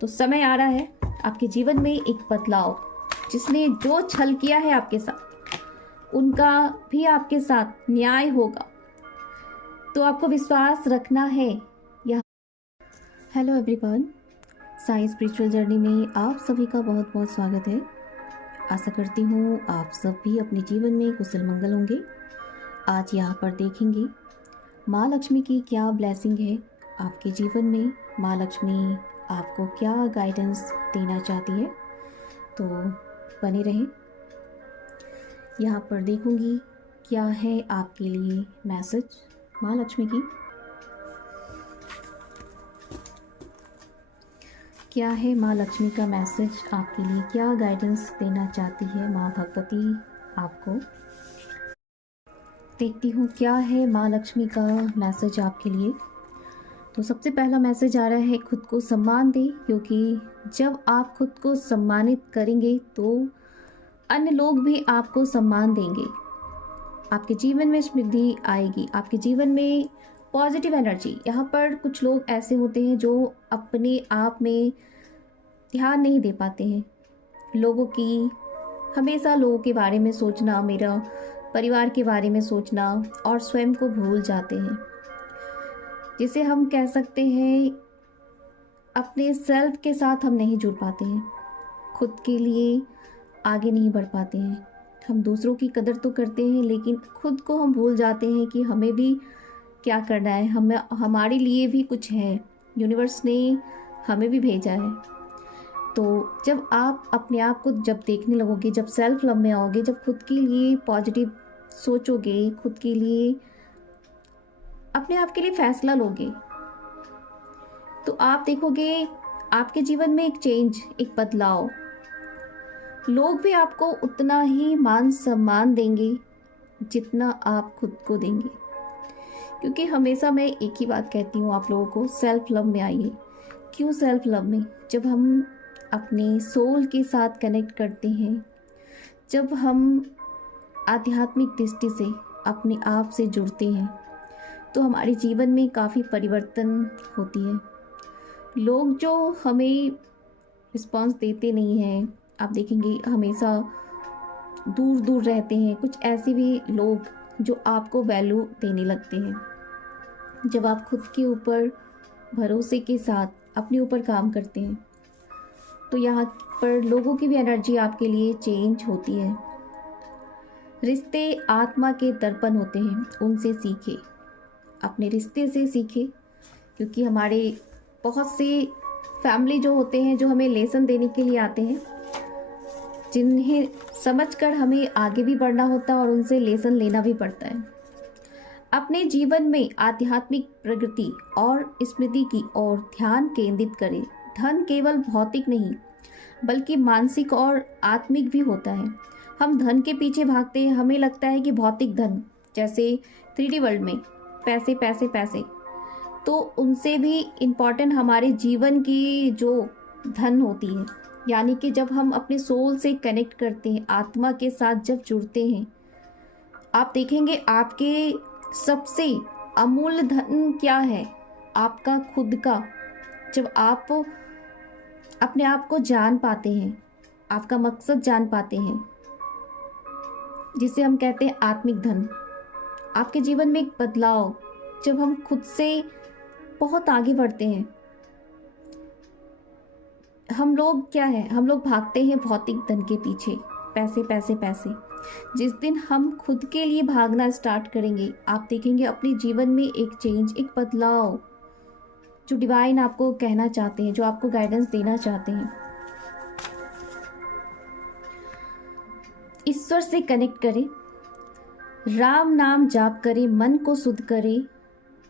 तो समय आ रहा है आपके जीवन में एक बदलाव। जिसने जो छल किया है आपके साथ, उनका भी आपके साथ न्याय होगा। तो आपको विश्वास रखना है। यह hello everyone, Sai spiritual journey में आप सभी का बहुत बहुत स्वागत है। आशा करती हूँ आप सब भी अपने जीवन में कुशल मंगल होंगे। आज यहाँ पर देखेंगे माँ लक्ष्मी की क्या ब्लेसिंग है आपके जीवन में। माँ लक्ष्मी आपको क्या गाइडेंस देना चाहती है, तो बने रहें। यहाँ पर देखूंगी क्या है आपके लिए मैसेज माँ लक्ष्मी की। क्या है माँ लक्ष्मी का मैसेज आपके लिए, क्या गाइडेंस देना चाहती है माँ भगवती आपको। देखती हूँ क्या है माँ लक्ष्मी का मैसेज आपके लिए। तो सबसे पहला मैसेज आ रहा है, खुद को सम्मान दें, क्योंकि जब आप खुद को सम्मानित करेंगे तो अन्य लोग भी आपको सम्मान देंगे। आपके जीवन में समृद्धि आएगी, आपके जीवन में पॉजिटिव एनर्जी। यहाँ पर कुछ लोग ऐसे होते हैं जो अपने आप में ध्यान नहीं दे पाते हैं। लोगों की हमेशा लोगों के बारे में सोचना, मेरा परिवार के बारे में सोचना, और स्वयं को भूल जाते हैं। जिसे हम कह सकते हैं अपने सेल्फ के साथ हम नहीं जुड़ पाते हैं, खुद के लिए आगे नहीं बढ़ पाते हैं। हम दूसरों की कदर तो करते हैं, लेकिन खुद को हम भूल जाते हैं कि हमें भी क्या करना है, हमारे लिए भी कुछ है। यूनिवर्स ने हमें भी भेजा है। तो जब आप अपने आप को जब देखने लगोगे, जब सेल्फ लव में आओगे, जब खुद के लिए पॉजिटिव सोचोगे, खुद के लिए अपने आप के लिए फैसला लोगे, तो आप देखोगे आपके जीवन में एक चेंज, एक बदलाव। लोग भी आपको उतना ही मान सम्मान देंगे जितना आप खुद को देंगे। क्योंकि हमेशा मैं एक ही बात कहती हूँ आप लोगों को, सेल्फ लव में आइए। क्यों सेल्फ लव में? जब हम अपने सोल के साथ कनेक्ट करते हैं, जब हम आध्यात्मिक दृष्टि से अपने आप से जुड़ते हैं, तो हमारे जीवन में काफ़ी परिवर्तन होती है। लोग जो हमें रिस्पॉन्स देते नहीं हैं, आप देखेंगे हमेशा दूर दूर रहते हैं। कुछ ऐसे भी लोग जो आपको वैल्यू देने लगते हैं जब आप खुद के ऊपर भरोसे के साथ अपने ऊपर काम करते हैं। तो यहाँ पर लोगों की भी एनर्जी आपके लिए चेंज होती है। रिश्ते आत्मा के दर्पण होते हैं, उनसे सीखे, अपने रिश्ते से सीखे। क्योंकि हमारे बहुत से फैमिली जो होते हैं, जो हमें लेसन देने के लिए आते हैं, जिन्हें समझकर हमें आगे भी बढ़ना होता है और उनसे लेसन लेना भी पड़ता है। अपने जीवन में आध्यात्मिक प्रगति और स्मृति की ओर ध्यान केंद्रित करें। धन केवल भौतिक नहीं बल्कि मानसिक और आत्मिक भी होता है। हम धन के पीछे भागते हैं, हमें लगता है कि भौतिक धन, जैसे 3D वर्ल्ड में पैसे पैसे पैसे, तो उनसे भी इम्पॉर्टेंट हमारे जीवन की जो धन होती है। यानी कि जब हम अपने सोल से कनेक्ट करते हैं, आत्मा के साथ जब जुड़ते हैं, आप देखेंगे आपके सबसे अमूल्य धन क्या है? आपका खुद का। जब आप अपने आप को जान पाते हैं, आपका मकसद जान पाते हैं, जिसे हम कहते हैं आत्मिक धन, आपके जीवन में एक बदलाव। जब हम खुद से बहुत आगे बढ़ते हैं, हम लोग क्या है, हम लोग भागते हैं भौतिक धन के पीछे, पैसे पैसे पैसे। जिस दिन हम खुद के लिए भागना स्टार्ट करेंगे, आप देखेंगे अपने जीवन में एक चेंज, एक बदलाव, जो डिवाइन आपको कहना चाहते हैं, जो आपको गाइडेंस देना चाहते हैं। ईश्वर से कनेक्ट करें, राम नाम जाप करें, मन को शुद्ध करें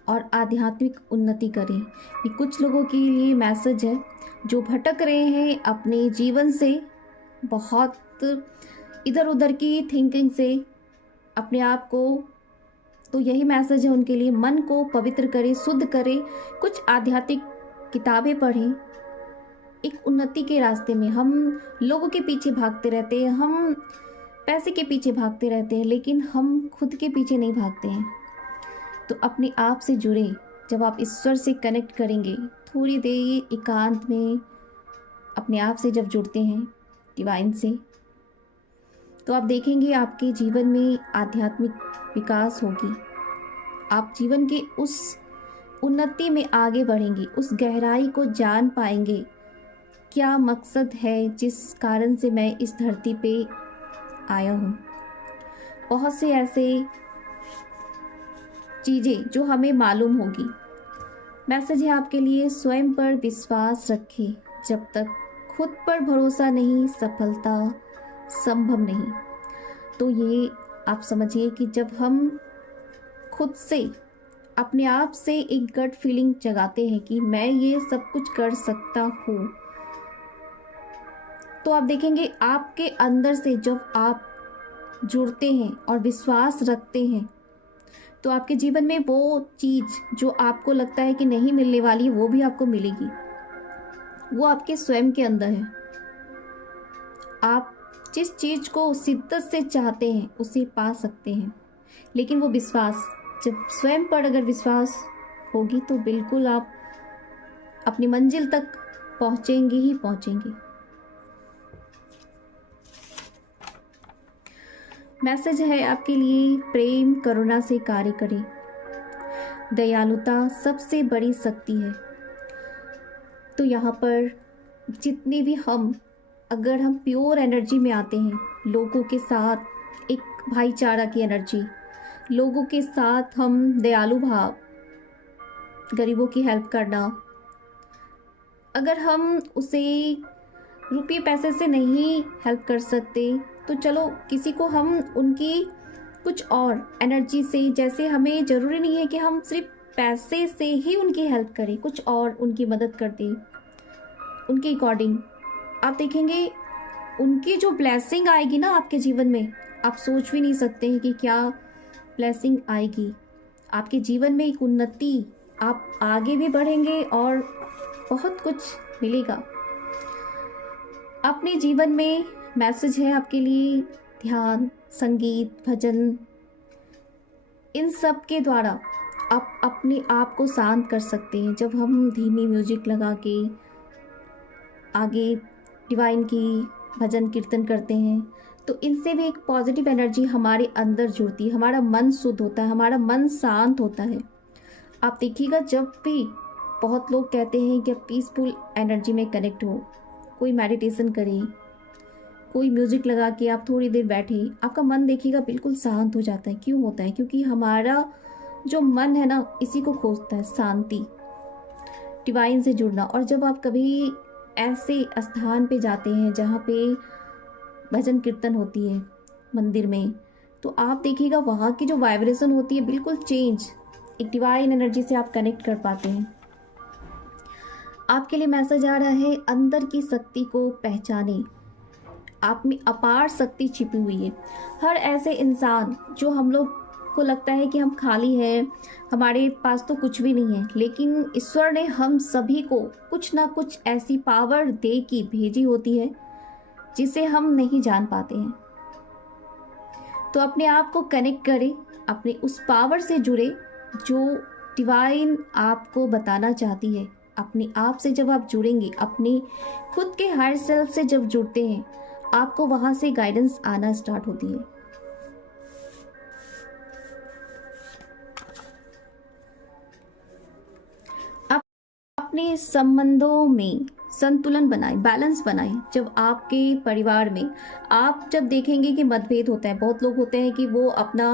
और आध्यात्मिक उन्नति करें। ये कुछ लोगों के लिए मैसेज है जो भटक रहे हैं अपने जीवन से, बहुत इधर उधर की थिंकिंग से अपने आप को। तो यही मैसेज है उनके लिए, मन को पवित्र करें, शुद्ध करें, कुछ आध्यात्मिक किताबें पढ़ें। एक उन्नति के रास्ते में हम लोगों के पीछे भागते रहते हैं, हम पैसे के पीछे भागते रहते हैं, लेकिन हम खुद के पीछे नहीं भागते हैं। तो अपने आप से जुड़े। जब आप ईश्वर से कनेक्ट करेंगे, थोड़ी देर एकांत में अपने आप से जब जुड़ते हैं डिवाइन से, तो आप देखेंगे आपके जीवन में आध्यात्मिक विकास होगी। आप जीवन के उस उन्नति में आगे बढ़ेंगे, उस गहराई को जान पाएंगे। क्या मकसद है जिस कारण से मैं इस धरती पे आया हूँ। बहुत से ऐसे चीज़ें जो हमें मालूम होगी। मैसेज है आपके लिए, स्वयं पर विश्वास रखें। जब तक खुद पर भरोसा नहीं, सफलता संभव नहीं। तो ये आप समझिए कि जब हम खुद से, अपने आप से एक गट फीलिंग जगाते हैं कि मैं ये सब कुछ कर सकता हूँ, तो आप देखेंगे आपके अंदर से जब आप जुड़ते हैं और विश्वास रखते हैं, तो आपके जीवन में वो चीज़ जो आपको लगता है कि नहीं मिलने वाली, वो भी आपको मिलेगी। वो आपके स्वयं के अंदर है। आप जिस चीज़ को शिद्दत से चाहते हैं उसे पा सकते हैं, लेकिन वो विश्वास, जब स्वयं पर अगर विश्वास होगी तो बिल्कुल आप अपनी मंजिल तक पहुंचेंगे ही पहुंचेंगे। मैसेज है आपके लिए, प्रेम करुणा से कार्य करें। दयालुता सबसे बड़ी शक्ति है। तो यहाँ पर जितने भी अगर हम प्योर एनर्जी में आते हैं, लोगों के साथ एक भाईचारा की एनर्जी, लोगों के साथ हम दयालु भाव, गरीबों की हेल्प करना, अगर हम उसे रुपये पैसे से नहीं हेल्प कर सकते तो चलो किसी को हम उनकी कुछ और एनर्जी से, जैसे हमें ज़रूरी नहीं है कि हम सिर्फ पैसे से ही उनकी हेल्प करें, कुछ और उनकी मदद कर दें उनके अकॉर्डिंग, आप देखेंगे उनकी जो ब्लेसिंग आएगी ना आपके जीवन में, आप सोच भी नहीं सकते हैं कि क्या ब्लेसिंग आएगी आपके जीवन में, एक उन्नति, आप आगे भी बढ़ेंगे और बहुत कुछ मिलेगा। अपने जीवन में मैसेज है आपके लिए, ध्यान, संगीत, भजन, इन सब के द्वारा आप अपने आप को शांत कर सकते हैं। जब हम धीमी म्यूजिक लगा के आगे डिवाइन की भजन कीर्तन करते हैं तो इनसे भी एक पॉजिटिव एनर्जी हमारे अंदर जुड़ती है, हमारा मन शुद्ध होता है, हमारा मन शांत होता है। आप देखिएगा जब भी बहुत लोग कहते हैं कि पीसफुल एनर्जी में कनेक्ट हो, कोई मेडिटेशन करें, कोई म्यूज़िक लगा के आप थोड़ी देर बैठे, आपका मन देखिएगा बिल्कुल शांत हो जाता है। क्यों होता है? क्योंकि हमारा जो मन है ना, इसी को खोजता है, शांति, डिवाइन से जुड़ना। और जब आप कभी ऐसे स्थान पे जाते हैं जहाँ पे भजन कीर्तन होती है मंदिर में, तो आप देखिएगा वहाँ की जो वाइब्रेशन होती है बिल्कुल चेंज, एक डिवाइन एनर्जी से आप कनेक्ट कर पाते हैं। आपके लिए मैसेज आ रहा है, अंदर की शक्ति को पहचाने। आप में अपार शक्ति छिपी हुई है। हर ऐसे इंसान जो हम लोग को लगता है कि हम खाली हैं, हमारे पास तो कुछ भी नहीं है, लेकिन ईश्वर ने हम सभी को कुछ ना कुछ ऐसी पावर दे के भेजी होती है जिसे हम नहीं जान पाते हैं। तो अपने आप को कनेक्ट करें, अपने उस पावर से जुड़े जो डिवाइन आपको बताना चाहती है। अपने आप से जब आप जुड़ेंगे, अपने खुद के हायर सेल्फ से जब जुड़ते हैं, आपको वहां से गाइडेंस आना स्टार्ट होती है। आप अपने संबंधों में संतुलन बनाए, बैलेंस बनाए। जब आपके परिवार में आप जब देखेंगे कि मतभेद होता है, बहुत लोग होते हैं कि वो अपना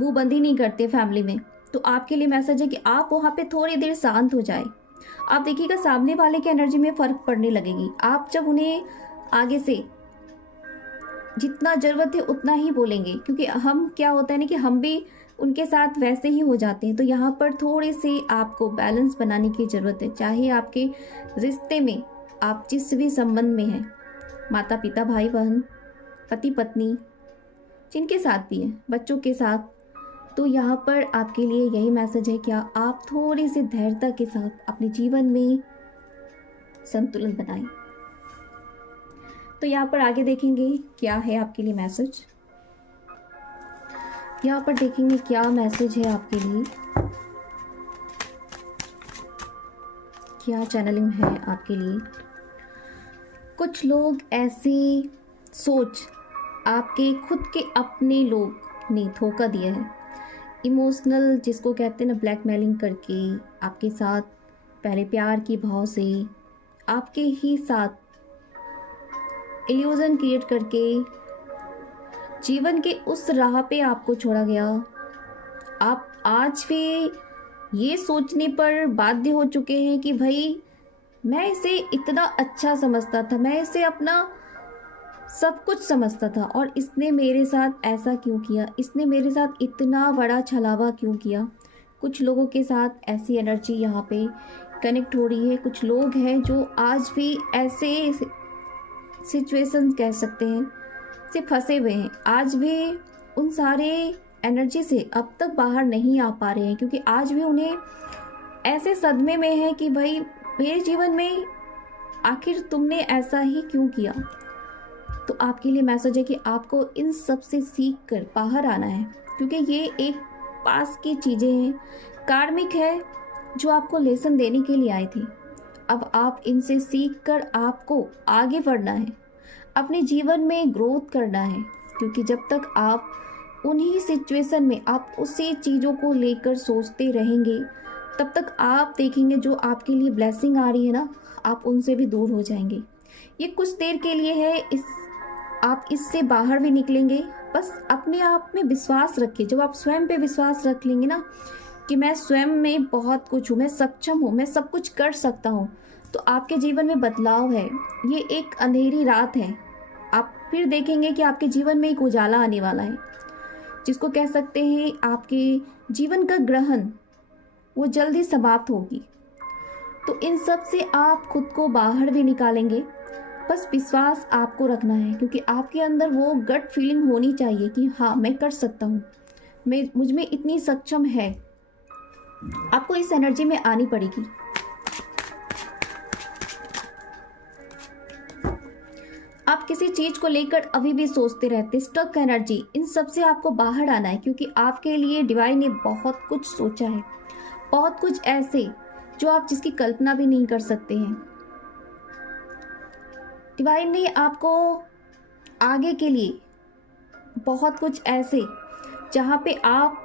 मुंह बंदी नहीं करते फैमिली में, तो आपके लिए मैसेज है कि आप वहाँ पे थोड़ी देर शांत हो जाए। आप देखिएगा सामने वाले की एनर्जी में फ़र्क पड़ने लगेगी। आप जब उन्हें आगे से जितना ज़रूरत है उतना ही बोलेंगे, क्योंकि हम क्या होता है ना कि हम भी उनके साथ वैसे ही हो जाते हैं। तो यहाँ पर थोड़े से आपको बैलेंस बनाने की ज़रूरत है। चाहे आपके रिश्ते में, आप जिस भी संबंध में हैं, माता पिता, भाई बहन, पति पत्नी, जिनके साथ भी हैं, बच्चों के साथ, तो यहाँ पर आपके लिए यही मैसेज है, क्या आप थोड़ी सी धैर्यता के साथ अपने जीवन में संतुलन बनाएं। तो यहाँ पर आगे देखेंगे क्या है आपके लिए मैसेज। यहाँ पर देखेंगे क्या मैसेज है आपके लिए, क्या चैनलिंग है आपके लिए। कुछ लोग ऐसी सोच आपके खुद के अपने लोग ने धोखा दिया है, इमोशनल जिसको कहते हैं ना, ब्लैकमेलिंग करके आपके साथ पहले प्यार की भाव से आपके ही साथ इल्यूजन क्रिएट करके जीवन के उस राह पे आपको छोड़ा गया। आप आज भी ये सोचने पर बाध्य हो चुके हैं कि भाई मैं इसे इतना अच्छा समझता था, मैं इसे अपना सब कुछ समझता था और इसने मेरे साथ ऐसा क्यों किया, इसने मेरे साथ इतना बड़ा छलावा क्यों किया। कुछ लोगों के साथ ऐसी एनर्जी यहाँ पे कनेक्ट हो रही है। कुछ लोग हैं जो आज भी ऐसे सिचुएशन कह सकते हैं से फंसे हुए हैं, आज भी उन सारे एनर्जी से अब तक बाहर नहीं आ पा रहे हैं, क्योंकि आज भी उन्हें ऐसे सदमे में है कि भाई मेरे जीवन में आखिर तुमने ऐसा ही क्यों किया। तो आपके लिए मैसेज है कि आपको इन सब से सीख कर बाहर आना है, क्योंकि ये एक पास की चीज़ें हैं, कार्मिक है जो आपको लेसन देने के लिए आए थे। अब आप इनसे सीख कर आपको आगे बढ़ना है, अपने जीवन में ग्रोथ करना है, क्योंकि जब तक आप उन्हीं सिचुएशन में आप उसी चीज़ों को लेकर सोचते रहेंगे तब तक आप देखेंगे जो आपके लिए ब्लेसिंग आ रही है ना, आप उनसे भी दूर हो जाएंगे। ये कुछ देर के लिए है, आप इससे बाहर भी निकलेंगे। बस अपने आप में विश्वास रखिए। जब आप स्वयं पे विश्वास रख लेंगे ना कि मैं स्वयं में बहुत कुछ हूँ, मैं सक्षम हूँ, मैं सब कुछ कर सकता हूँ, तो आपके जीवन में बदलाव है। ये एक अंधेरी रात है, आप फिर देखेंगे कि आपके जीवन में एक उजाला आने वाला है, जिसको कह सकते हैं आपके जीवन का ग्रहण वो जल्दी समाप्त होगी। तो इन सब से आप खुद को बाहर भी निकालेंगे। बस विश्वास आपको रखना है, क्योंकि आपके अंदर वो गट फीलिंग होनी चाहिए कि हाँ मैं कर सकता हूँ, मैं मुझ में इतनी सक्षम है। आपको इस एनर्जी में आनी पड़ेगी। आप किसी चीज को लेकर अभी भी सोचते रहते, स्टक एनर्जी, इन सब से आपको बाहर आना है, क्योंकि आपके लिए डिवाइन ने बहुत कुछ सोचा है, बहुत कुछ ऐसे जो आप जिसकी कल्पना भी नहीं कर सकते हैं। डिवाइन ने आपको आगे के लिए बहुत कुछ ऐसे, जहाँ पे आप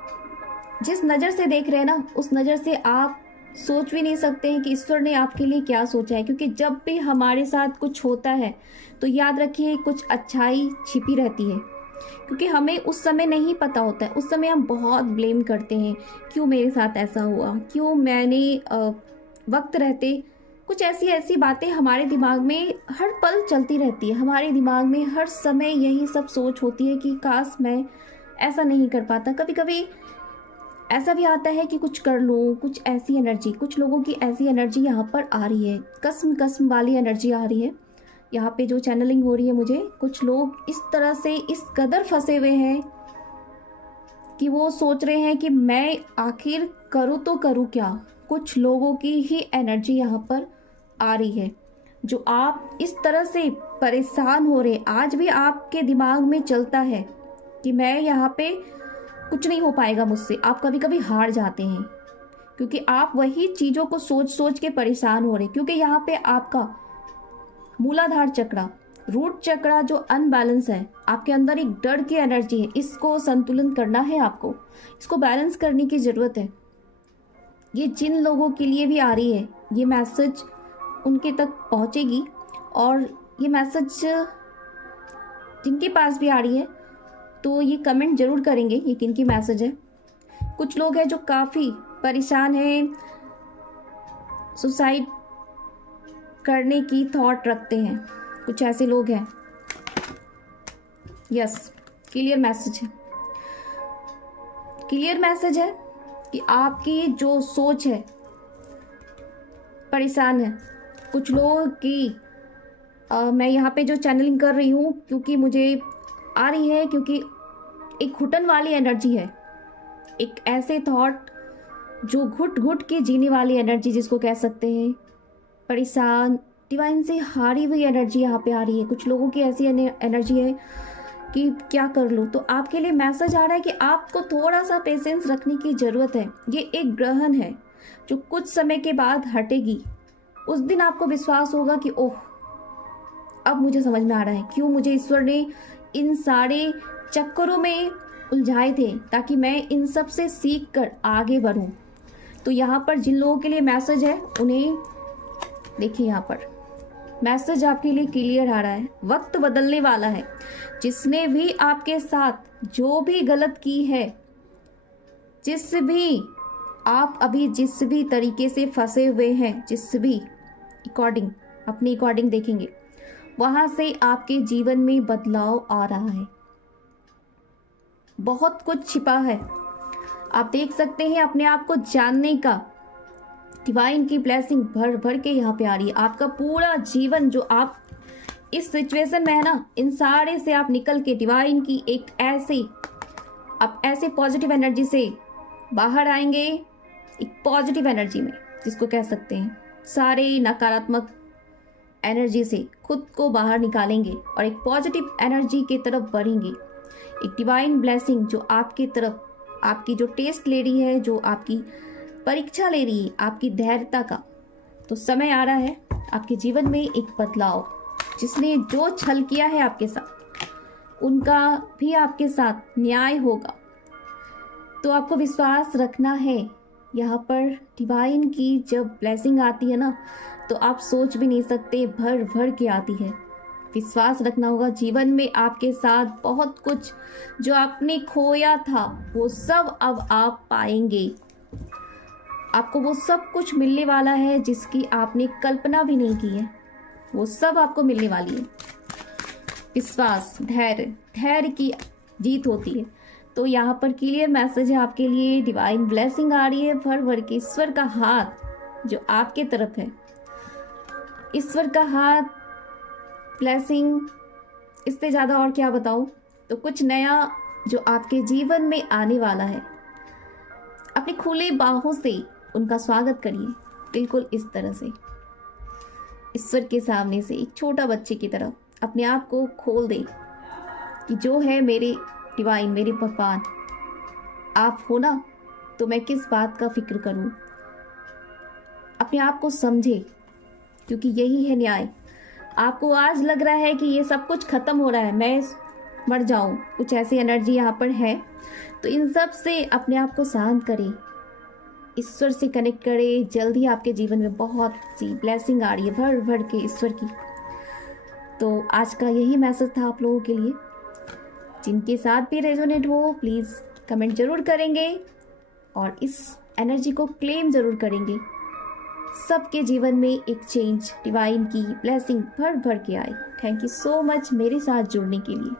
जिस नज़र से देख रहे हैं ना, उस नज़र से आप सोच भी नहीं सकते हैं कि ईश्वर ने आपके लिए क्या सोचा है। क्योंकि जब भी हमारे साथ कुछ होता है तो याद रखिए कुछ अच्छाई छिपी रहती है, क्योंकि हमें उस समय नहीं पता होता है। उस समय हम बहुत ब्लेम करते हैं, क्यों मेरे साथ ऐसा हुआ, क्यों मैंने वक्त रहते कुछ ऐसी बातें हमारे दिमाग में हर पल चलती रहती है। हमारे दिमाग में हर समय यही सब सोच होती है कि काश मैं ऐसा नहीं कर पाता। कभी कभी ऐसा भी आता है कि कुछ कर लूँ, कुछ ऐसी एनर्जी, कुछ लोगों की ऐसी एनर्जी यहाँ पर आ रही है, कसम वाली एनर्जी आ रही है यहाँ पे जो चैनलिंग हो रही है मुझे। कुछ लोग इस तरह से इस कदर फंसे हुए हैं कि वो सोच रहे हैं कि मैं आखिर करूँ तो करूँ क्या। कुछ लोगों की ही एनर्जी यहाँ पर आ रही है, जो आप इस तरह से परेशान हो रहे, आज भी आपके दिमाग में चलता है कि मैं यहाँ पे कुछ नहीं हो पाएगा मुझसे। आप कभी कभी हार जाते हैं, क्योंकि आप वही चीज़ों को सोच सोच के परेशान हो रहे, क्योंकि यहाँ पे आपका मूलाधार चक्रा, रूट चक्रा जो अनबैलेंस है, आपके अंदर एक डर की एनर्जी है, इसको संतुलन करना है, आपको इसको बैलेंस करने की ज़रूरत है। ये जिन लोगों के लिए भी आ रही है, ये मैसेज उनके तक पहुंचेगी, और ये मैसेज जिनके पास भी आ रही है तो ये कमेंट जरूर करेंगे ये किनकी मैसेज है। कुछ लोग हैं जो काफ़ी परेशान हैं, सुसाइड करने की थॉट रखते हैं, कुछ ऐसे लोग हैं। यस, क्लियर मैसेज है, क्लियर मैसेज है कि आपकी जो सोच है परेशान है। कुछ लोगों की मैं यहाँ पे जो चैनलिंग कर रही हूँ, क्योंकि मुझे आ रही है, क्योंकि एक घुटन वाली एनर्जी है, एक ऐसे थॉट जो घुट घुट के जीने वाली एनर्जी जिसको कह सकते हैं, परेशान, डिवाइन से हारी हुई एनर्जी यहाँ पे आ रही है। कुछ लोगों की ऐसी एनर्जी है कि क्या कर लूँ। तो आपके लिए मैसेज आ रहा है कि आपको थोड़ा सा पेशेंस रखने की ज़रूरत है। ये एक ग्रहण है जो कुछ समय के बाद हटेगी। उस दिन आपको विश्वास होगा कि ओह अब मुझे समझ में आ रहा है क्यों मुझे ईश्वर ने इन सारे चक्करों में उलझाए थे, ताकि मैं इन सब से सीख कर आगे बढ़ूं। तो यहाँ पर जिन लोगों के लिए मैसेज है उन्हें देखिए, यहाँ पर मैसेज आपके लिए क्लियर आ रहा है। वक्त बदलने वाला है। जिसने भी आपके साथ जो भी गलत की है, जिस भी आप अभी जिस भी तरीके से फंसे हुए हैं, जिस भी अकॉर्डिंग अपनी अकॉर्डिंग देखेंगे, वहां से आपके जीवन में बदलाव आ रहा है। बहुत कुछ छिपा है, आप देख सकते हैं। अपने आप को जानने का डिवाइन की ब्लेसिंग भर भर के यहाँ पे आ रही है। आपका पूरा जीवन जो आप इस सिचुएशन में है ना, इन सारे से आप निकल के डिवाइन की एक आप ऐसे पॉजिटिव एनर्जी से बाहर आएंगे, एक पॉजिटिव एनर्जी में, जिसको कह सकते हैं सारे नकारात्मक एनर्जी से खुद को बाहर निकालेंगे और एक पॉजिटिव एनर्जी की तरफ बढ़ेंगे। एक डिवाइन ब्लेसिंग जो आपकी तरफ, आपकी जो टेस्ट ले रही है, जो आपकी परीक्षा ले रही है, आपकी धैर्यता का। तो समय आ रहा है आपके जीवन में एक बदलाव। जिसने जो छल किया है आपके साथ, उनका भी आपके साथ न्याय होगा। तो आपको विश्वास रखना है। यहाँ पर डिवाइन की जब ब्लेसिंग आती है ना, तो आप सोच भी नहीं सकते, भर भर के आती है। विश्वास रखना होगा। जीवन में आपके साथ बहुत कुछ जो आपने खोया था, वो सब अब आप पाएंगे। आपको वो सब कुछ मिलने वाला है जिसकी आपने कल्पना भी नहीं की है, वो सब आपको मिलने वाली है। विश्वास, धैर्य की जीत होती है। तो यहाँ पर क्लियर मैसेज है आपके लिए। डिवाइन ब्लेसिंग आ रही है भर भर के। ईश्वर का हाथ जो आपके तरफ है, ईश्वर का हाथ, ब्लेसिंग, इससे ज़्यादा और क्या बताऊँ। तो कुछ नया जो आपके जीवन में आने वाला है, अपनी खुली बाहों से उनका स्वागत करिए। बिल्कुल इस तरह से ईश्वर के सामने से एक छोटा बच्चे की तरह अपने आप को खोल दे कि जो है मेरे डिवाइन, मेरे भगवान, आप हो ना, तो मैं किस बात का फिक्र करूं। अपने आप को समझे, क्योंकि यही है न्याय। आपको आज लग रहा है कि ये सब कुछ खत्म हो रहा है, मैं मर जाऊं, कुछ ऐसी एनर्जी यहाँ पर है। तो इन सब से अपने आप को शांत करें, ईश्वर से कनेक्ट करें। जल्दी आपके जीवन में बहुत सी ब्लेसिंग आ रही है भर भर के ईश्वर की। तो आज का यही मैसेज था आप लोगों के लिए। जिनके साथ भी रेजोनेट हो, प्लीज़ कमेंट जरूर करेंगे और इस एनर्जी को क्लेम जरूर करेंगे। सबके जीवन में एक चेंज, डिवाइन की ब्लेसिंग भर भर के आए। थैंक यू सो मच मेरे साथ जुड़ने के लिए।